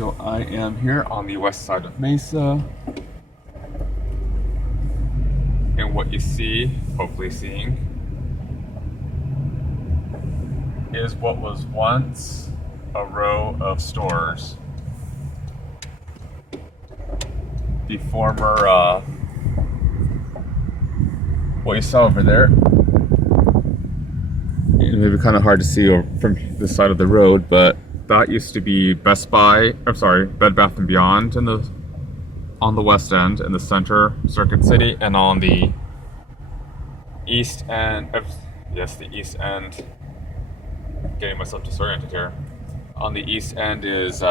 So I am here on the west side of Mesa. And what you see, hopefully seeing, is what was once a row of stores. The former, what you saw over there, it may be kind of hard to see from this side of the road, but that used to be Bed Bath & Beyond on the west end in the center, Circuit City, and on the east end, the east end, getting myself disoriented here. On the east end is,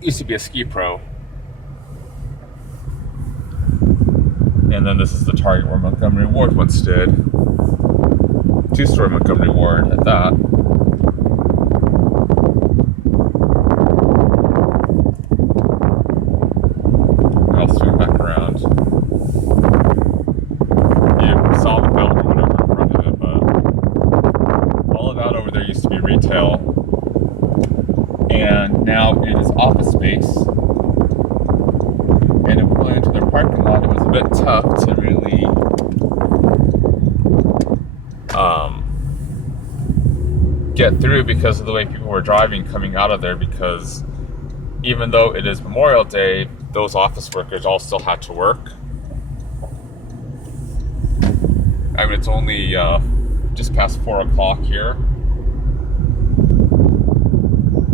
used to be a ski pro. And then this is the Target where Montgomery Ward once did. Two-story Montgomery Ward at that. I'll swing back around. You saw the fountain or whatever in front of it, but all of that over there used to be retail. And now it is office space. And in pulling into their parking lot, it was a bit tough to really get through because of the way people were driving coming out of there, because even though it is Memorial Day, those office workers all still had to work. I mean, it's only just past 4 o'clock here.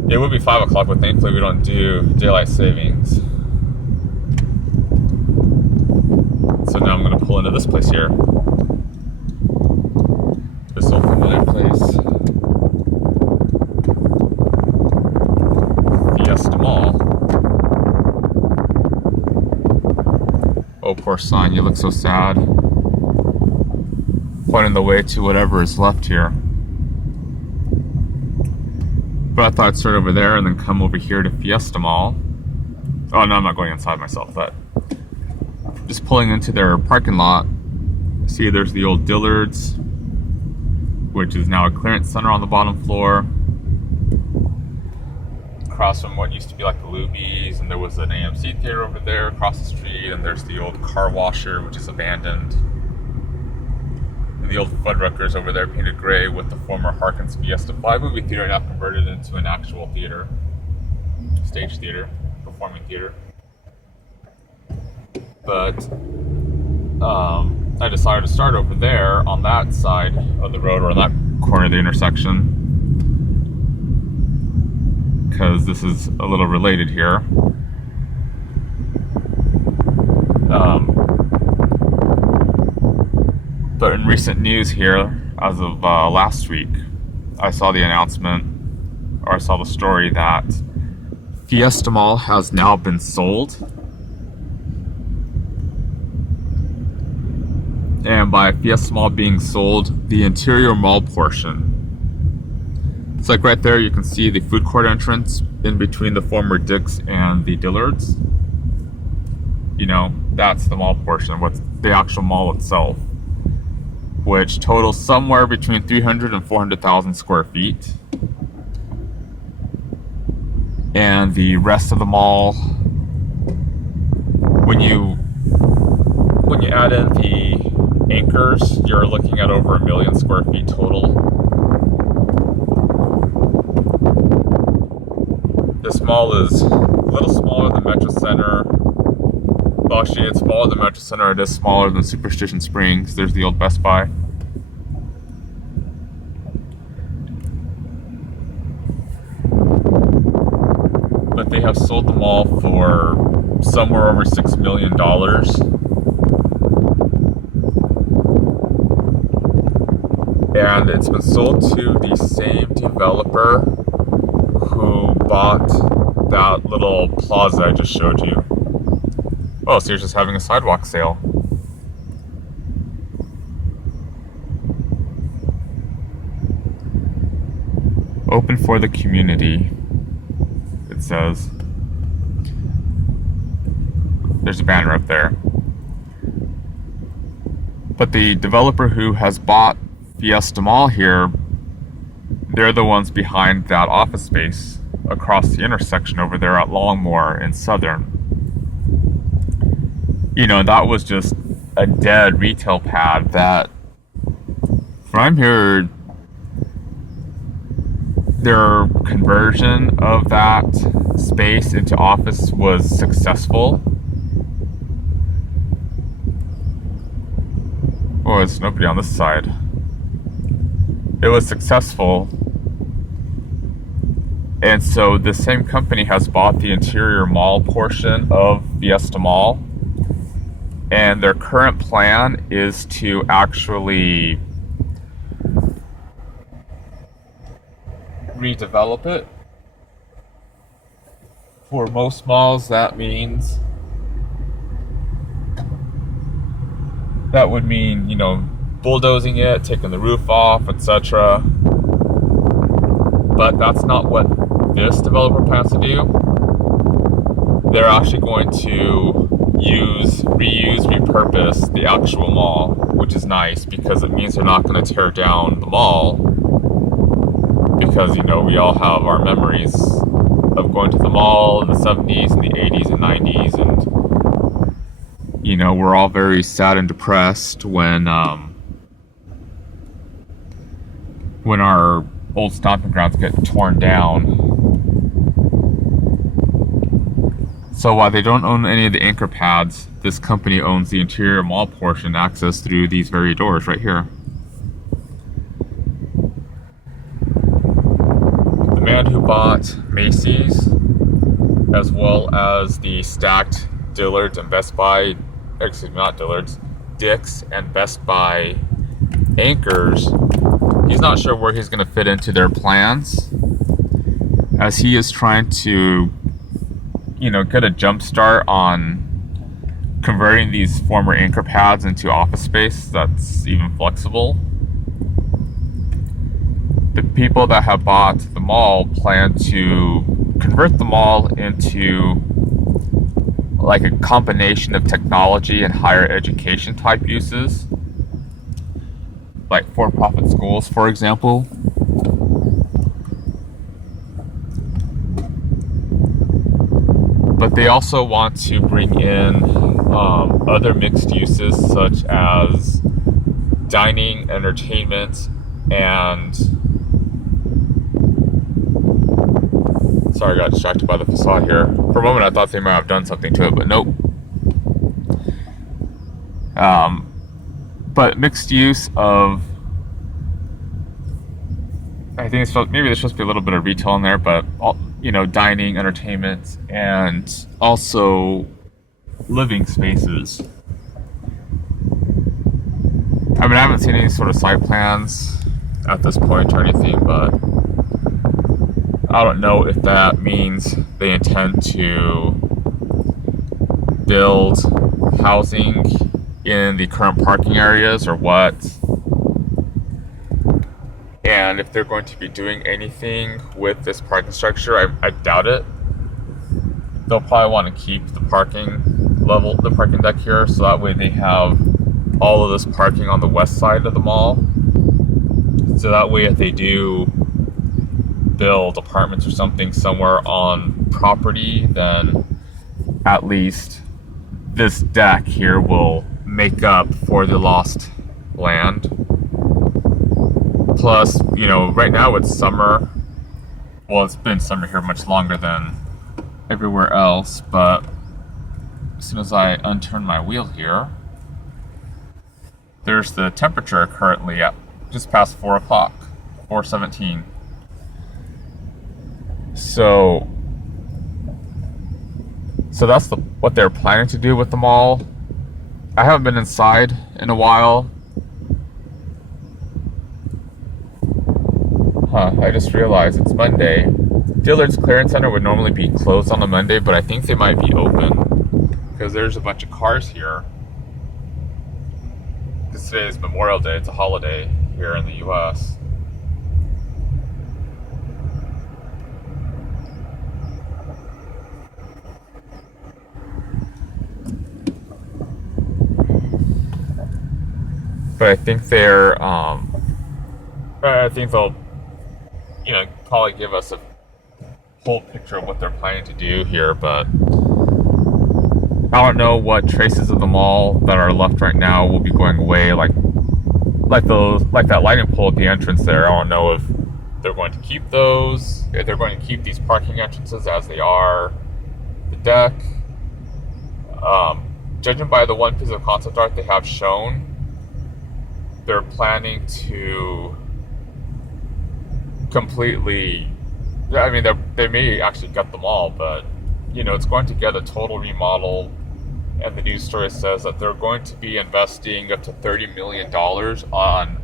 It would be 5 o'clock, but thankfully we don't do daylight savings. So now I'm going to pull into this place here. This old familiar place. Fiesta Mall. Oh, poor sign, you look so sad. Pointing the way to whatever is left here. But I thought I'd start over there and then come over here to Fiesta Mall. Oh no, I'm not going inside myself, but just pulling into their parking lot. See, there's the old Dillard's, which is now a clearance center on the bottom floor. Across from what used to be like the Luby's, and there was an AMC theater over there across the street, and there's the old car washer, which is abandoned. And the old Fuddruckers over there painted gray with the former Harkins Fiesta 5 movie theater now converted into an actual theater. Stage theater, performing theater. But I decided to start over there on that side of the road, or on that corner of the intersection, because this is a little related here. But in recent news here, as of last week, I saw the announcement, or I saw the story that Fiesta Mall has now been sold. And by Fiesta Mall being sold, the interior mall portion. It's like right there, you can see the food court entrance in between the former Dick's and the Dillard's. You know, that's the mall portion, what's the actual mall itself, which totals somewhere between 300 and 400,000 square feet. And the rest of the mall, when you add in the anchors, you're looking at over 1 million square feet total. This mall is a little smaller than Metro Center. Well, actually, it's smaller than Metro Center. It is smaller than Superstition Springs. There's the old Best Buy. But they have sold the mall for somewhere over $6 million. And it's been sold to the same developer who bought that little plaza I just showed you. Oh, so you're just having a sidewalk sale. Open for the community, it says. There's a banner up there. But the developer who has bought Fiesta Mall here, they're the ones behind that office space. across the intersection over there at Longmore and Southern. That was just a dead retail pad that, from I'm here, their conversion of that space into office was successful. Oh, there's nobody on this side. It was successful. And so the same company has bought the interior mall portion of Fiesta Mall. And their current plan is to actually redevelop it. For most malls, that would mean, bulldozing it, taking the roof off, etc. But that's not what this developer plans to do. They're actually going to reuse, repurpose the actual mall, which is nice because it means they're not going to tear down the mall. Because, we all have our memories of going to the mall in the 70s and the 80s and 90s, and, we're all very sad and depressed when our old stomping grounds get torn down. So while they don't own any of the anchor pads, this company owns the interior mall portion, access through these very doors right here. The man who bought Macy's, as well as the stacked Dillard's and Best Buy, not Dillard's, Dick's and Best Buy anchors, he's not sure where he's going to fit into their plans, as he is trying to get a jump start on converting these former anchor pads into office space that's even flexible. The people that have bought the mall plan to convert the mall into like a combination of technology and higher education type uses, like for-profit schools, for example. But they also want to bring in other mixed uses such as dining, entertainment, and... Sorry, I got distracted by the facade here. For a moment I thought they might have done something to it, but nope. But mixed use of... I think maybe there's supposed to be a little bit of retail in there, but... dining, entertainment, and also living spaces. I haven't seen any sort of site plans at this point or anything, but I don't know if that means they intend to build housing in the current parking areas or what. And if they're going to be doing anything with this parking structure, I doubt it. They'll probably want to keep the parking deck here, so that way they have all of this parking on the west side of the mall. So that way if they do build apartments or something somewhere on property, then at least this deck here will make up for the lost land. Plus, right now it's summer. Well, it's been summer here much longer than everywhere else, but as soon as I unturn my wheel here, there's the temperature currently at just past 4 o'clock, 4:17. So that's what they're planning to do with the mall. I haven't been inside in a while. I just realized it's Monday. Dillard's Clearance Center would normally be closed on a Monday, but I think they might be open because there's a bunch of cars here. Because today is Memorial Day, it's a holiday here in the US. But I think they'll probably give us whole picture of what they're planning to do here, but I don't know what traces of the mall that are left right now will be going away, like that lighting pole at the entrance there. I don't know if they're going to keep those, if they're going to keep these parking entrances as they are, the deck. Judging by the one piece of concept art they have shown, they're planning to completely, I mean, they may actually gut the mall, but it's going to get a total remodel. And the news story says that they're going to be investing up to $30 million on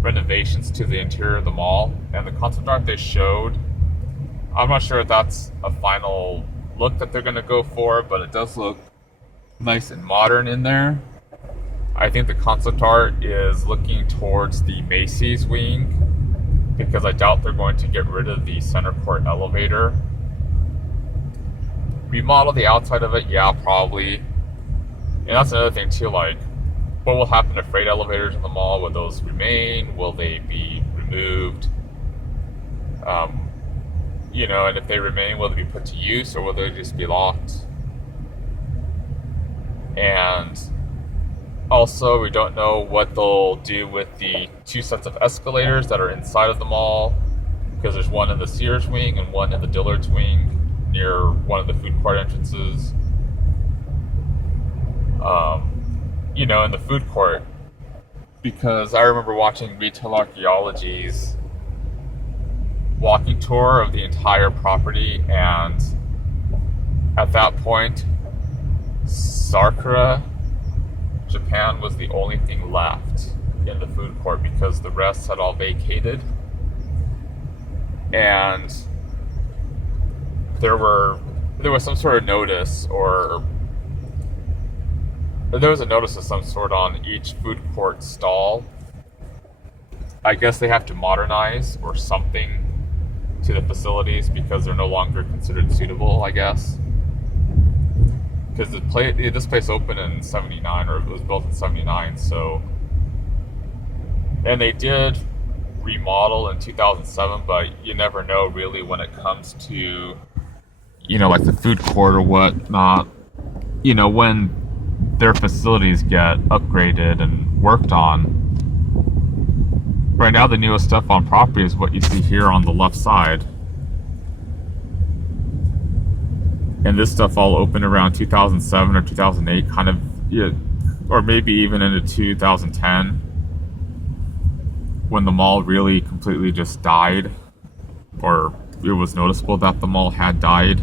renovations to the interior of the mall. And the concept art they showed, I'm not sure if that's a final look that they're going to go for, but it does look nice and modern in there. I think the concept art is looking towards the Macy's wing, because I doubt they're going to get rid of the center court elevator. Remodel the outside of it, yeah, probably. And that's another thing too, like, what will happen to freight elevators in the mall? Will those remain? Will they be removed? And if they remain, will they be put to use, or will they just be locked? And also, we don't know what they'll do with the 2 sets of escalators that are inside of the mall, because there's one in the Sears wing and one in the Dillard's wing near one of the food court entrances. In the food court, because I remember watching Retail Archaeology's walking tour of the entire property, and at that point, Sakura, Japan, was the only thing left in the food court because the rest had all vacated. And there was some sort of notice, or there was a notice of some sort on each food court stall. I guess they have to modernize or something to the facilities because they're no longer considered suitable, I guess. Because this place opened in 79, or it was built in 79, so. And they did remodel in 2007, but you never know really when it comes to, like the food court or whatnot, when their facilities get upgraded and worked on. Right now, the newest stuff on property is what you see here on the left side. And this stuff all opened around 2007 or 2008, kind of, or maybe even into 2010, when the mall really completely just died, or it was noticeable that the mall had died.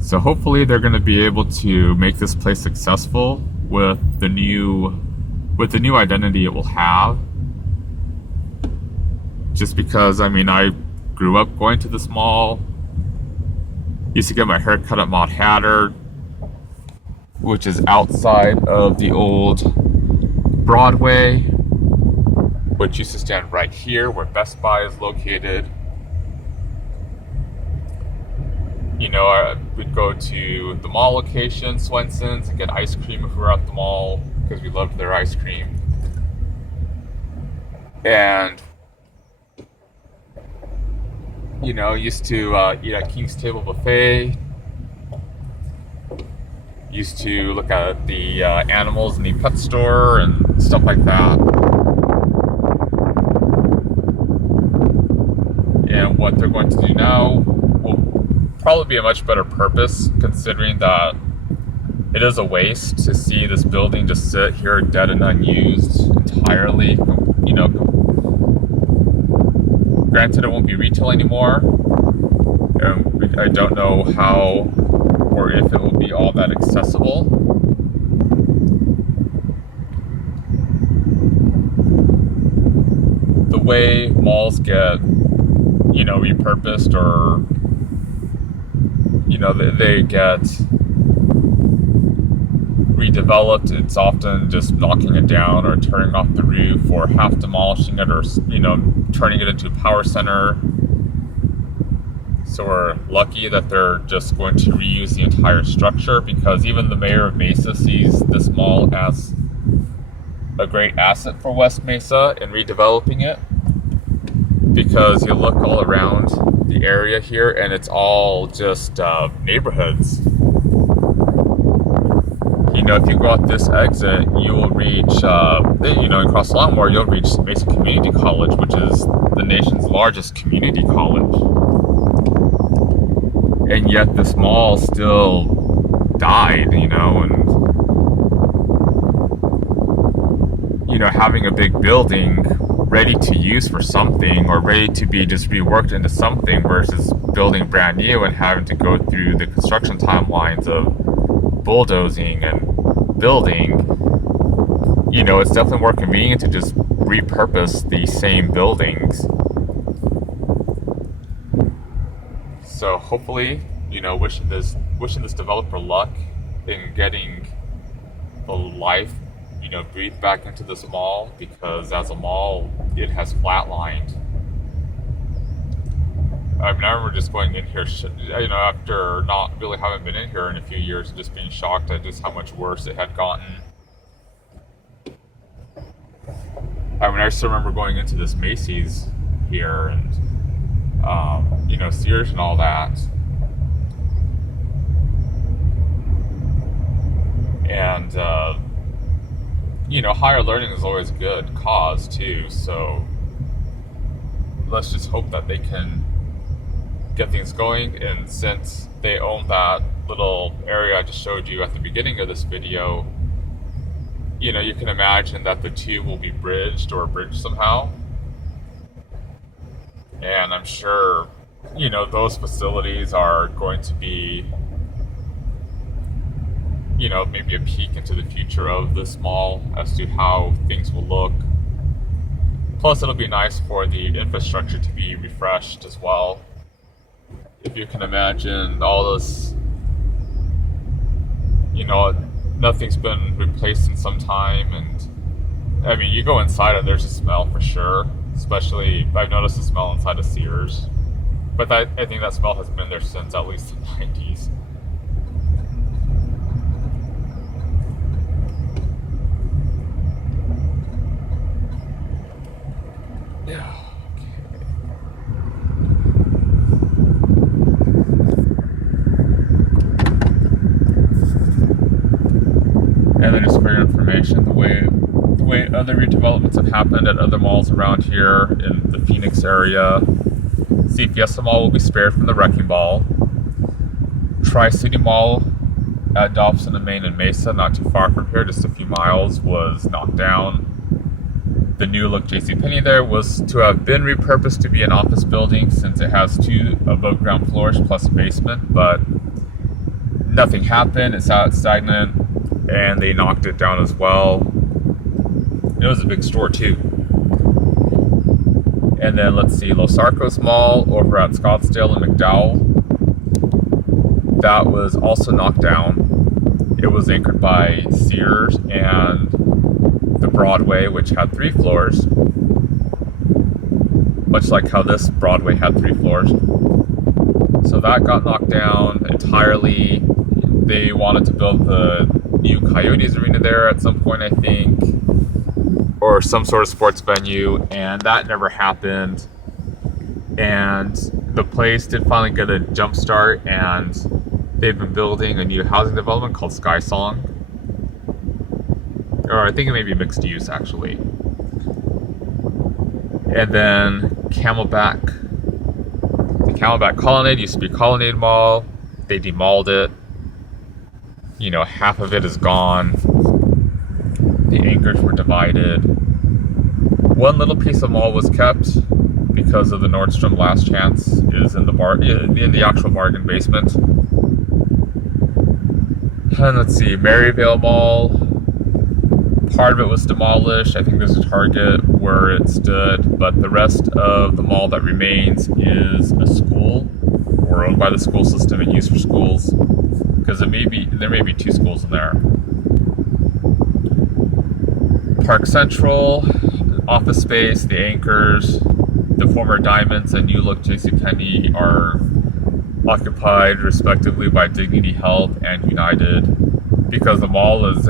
So hopefully they're going to be able to make this place successful with the new identity it will have. Just because, I grew up going to this mall. Used to get my hair cut at Maude Hatter, which is outside of the old Broadway, which used to stand right here where Best Buy is located. I would go to the mall location, Swenson's, and get ice cream if we were at the mall, because we loved their ice cream. And used to eat at King's Table Buffet. Used to look at the animals in the pet store and stuff like that. And what they're going to do now will probably be a much better purpose, considering that it is a waste to see this building just sit here dead and unused entirely. Granted, it won't be retail anymore, and I don't know how or if it will be all that accessible. The way malls get, repurposed, or they get redeveloped, it's often just knocking it down or turning off the roof or half demolishing it, or turning it into a power center. So we're lucky that they're just going to reuse the entire structure, because even the mayor of Mesa sees this mall as a great asset for West Mesa in redeveloping it. because you look all around the area here and it's all just neighborhoods. If you go out this exit, you will reach, across Longmore, you'll reach Mesa Community College, which is the nation's largest community college. And yet this mall still died, and having a big building ready to use for something or ready to be just reworked into something versus building brand new and having to go through the construction timelines of bulldozing and building, it's definitely more convenient to just repurpose the same buildings. So hopefully, wishing this developer luck in getting the life, breathed back into this mall, because as a mall, it has flatlined. I remember just going in here, after not really having been in here in a few years, and just being shocked at just how much worse it had gotten. I still remember going into this Macy's here and, Sears and all that. And, higher learning is always a good cause too, so let's just hope that they can get things going. And since they own that little area I just showed you at the beginning of this video, you can imagine that the two will be bridged somehow. And I'm sure, those facilities are going to be, maybe a peek into the future of this mall as to how things will look. Plus, it'll be nice for the infrastructure to be refreshed as well. If you can imagine all this, nothing's been replaced in some time, and you go inside and there's a smell for sure. Especially, I've noticed the smell inside of Sears, but I think that smell has been there since at least the 90s. Yeah. And then just for your information, the way other redevelopments have happened at other malls around here in the Phoenix area. See, Fiesta Mall will be spared from the wrecking ball. Tri-City Mall at Dobson and Main and Mesa, not too far from here, just a few miles, was knocked down. The new look JCPenney there was to have been repurposed to be an office building since it has 2 above ground floors plus a basement, but nothing happened. It sat stagnant and they knocked it down as well. It was a big store too. And then let's see, Los Arcos Mall over at Scottsdale and McDowell. That was also knocked down. It was anchored by Sears and the Broadway, which had 3 floors. Much like how this Broadway had 3 floors. So that got knocked down entirely. They wanted to build the new Coyotes Arena there at some point, I think, or some sort of sports venue, and that never happened. And the place did finally get a jump start, and they've been building a new housing development called Sky Song, or I think it may be mixed use actually. And then Camelback, the Camelback Colonnade used to be Colonnade Mall. They demalled it. Half of it is gone. The anchors were divided. One little piece of mall was kept because of the Nordstrom Last Chance is in the actual bargain basement. And let's see, Maryvale Mall, part of it was demolished. I think there's a Target where it stood, but the rest of the mall that remains is a school, or owned by the school system and used for schools, because there may be 2 schools in there. Park Central, office space, the anchors, the former Diamonds and new look JCPenney are occupied respectively by Dignity Health and United, because the mall is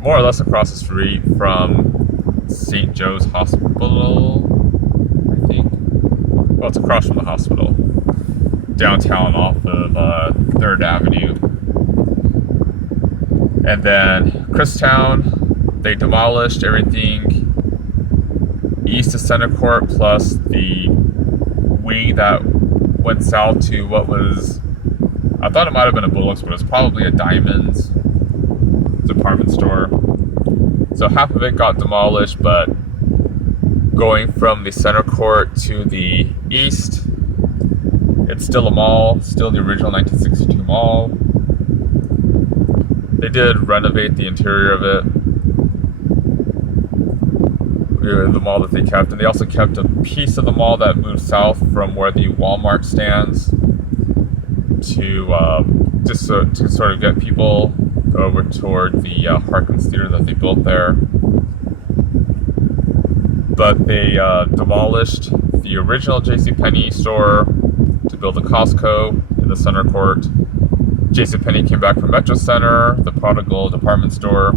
more or less across the street from St. Joe's Hospital, I think. Well, it's across from the hospital. Downtown off of 3rd Avenue. And then Christown, they demolished everything east of Center Court, plus the wing that went south to what was, I thought it might have been a Bullock's, but it was probably a Diamonds department store. So half of it got demolished, but going from the Center Court to the east, it's still a mall, still the original 1962 mall. They did renovate the interior of it, the mall that they kept, and they also kept a piece of the mall that moved south from where the Walmart stands to just to sort of get people over toward the Harkins Theater that they built there. But they demolished the original JCPenney store to build a Costco in the Center Court. JCPenney came back from Metro Center, the Prodigal department store.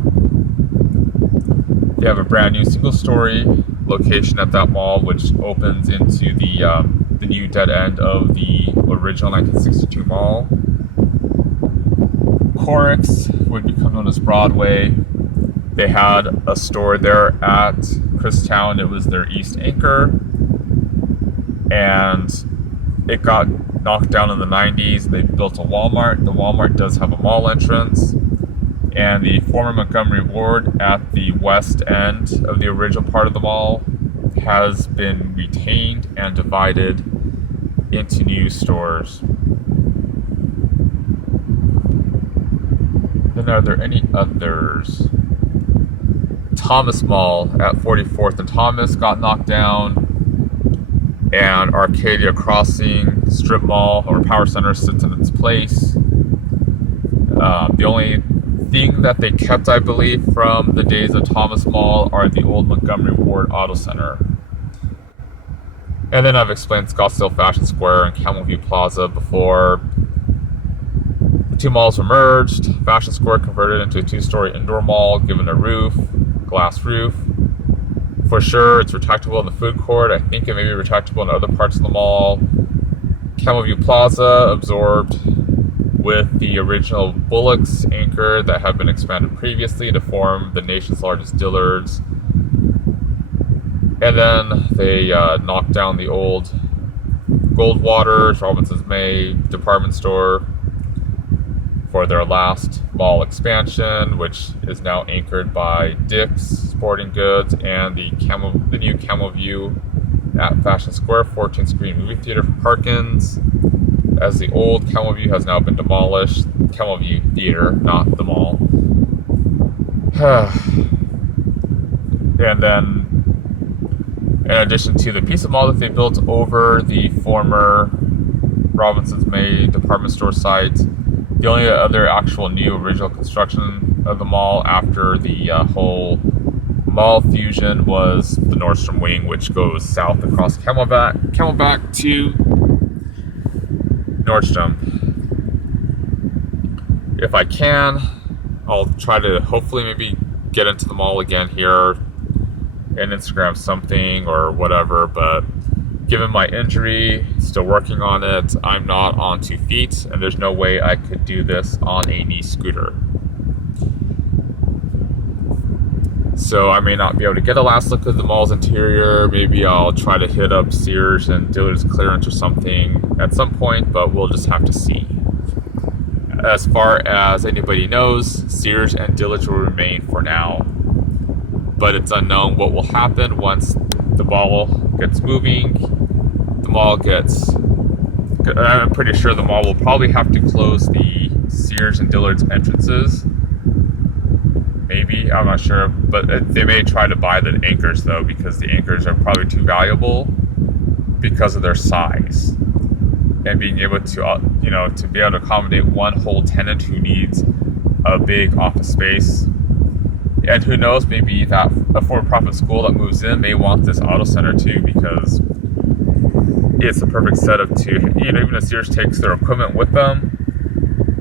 They have a brand new single-story location at that mall, which opens into the new dead end of the original 1962 mall. Corix would become known as Broadway. They had a store there at Christown. It was their East Anchor, and it got knocked down in the 90s. They built a Walmart. The Walmart does have a mall entrance, and the former Montgomery Ward at the west end of the original part of the mall has been retained and divided into new stores. Then are there any others? Thomas Mall at 44th and Thomas got knocked down, and Arcadia Crossing Strip Mall or Power Center sits in its place. The only thing that they kept, I believe, from the days of Thomas Mall are the old Montgomery Ward Auto Center. And then I've explained Scottsdale Fashion Square and Camel View Plaza before. The two malls were merged. Fashion Square converted into a 2-story indoor mall, given a roof, glass roof. For sure, it's retractable in the food court. I think it may be retractable in other parts of the mall. Camel View Plaza absorbed with the original Bullock's anchor that had been expanded previously to form the nation's largest Dillard's. And then they knocked down the old Goldwater's, Robinson's May department store for their last mall expansion, which is now anchored by Dick's Sporting Goods and the new Camel View at Fashion Square 14-screen movie theater for Parkins, as the old Camel View has now been demolished. Camel View Theater, not the mall. And then, in addition to the piece of mall that they built over the former Robinson's May department store site, the only other actual new original construction of the mall after the whole mall fusion was the Nordstrom wing, which goes south across Camelback to Nordstrom. If I can, I'll try to hopefully maybe get into the mall again here and Instagram something or whatever, but given my injury, still working on it, I'm not on 2 feet, and there's no way I could do this on a knee scooter. So I may not be able to get a last look at the mall's interior. Maybe I'll try to hit up Sears and Dillard's clearance or something at some point, but we'll just have to see. As far as anybody knows, Sears and Dillard's will remain for now, but it's unknown what will happen once the mall gets moving. I'm pretty sure the mall will probably have to close the Sears and Dillard's entrances. Maybe, I'm not sure, but they may try to buy the anchors though, because the anchors are probably too valuable because of their size and being able to, to be able to accommodate one whole tenant who needs a big office space. And who knows, maybe that a for-profit school that moves in may want this auto center too, because it's the perfect setup to, even if Sears takes their equipment with them,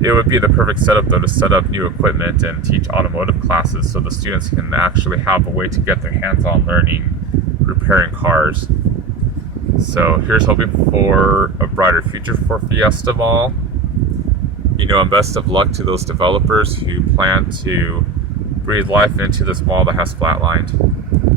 it would be the perfect setup though to set up new equipment and teach automotive classes so the students can actually have a way to get their hands-on learning repairing cars. So here's hoping for a brighter future for Fiesta Mall. And best of luck to those developers who plan to breathe life into this mall that has flatlined.